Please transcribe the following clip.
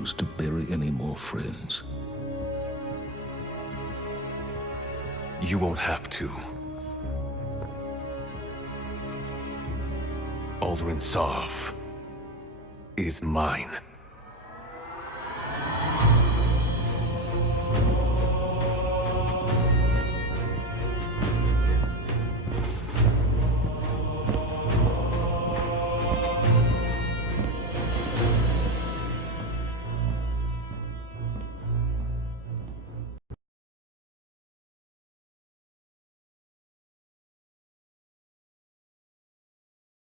refuse to bury any more friends. You won't have to. Alduin Sov is mine.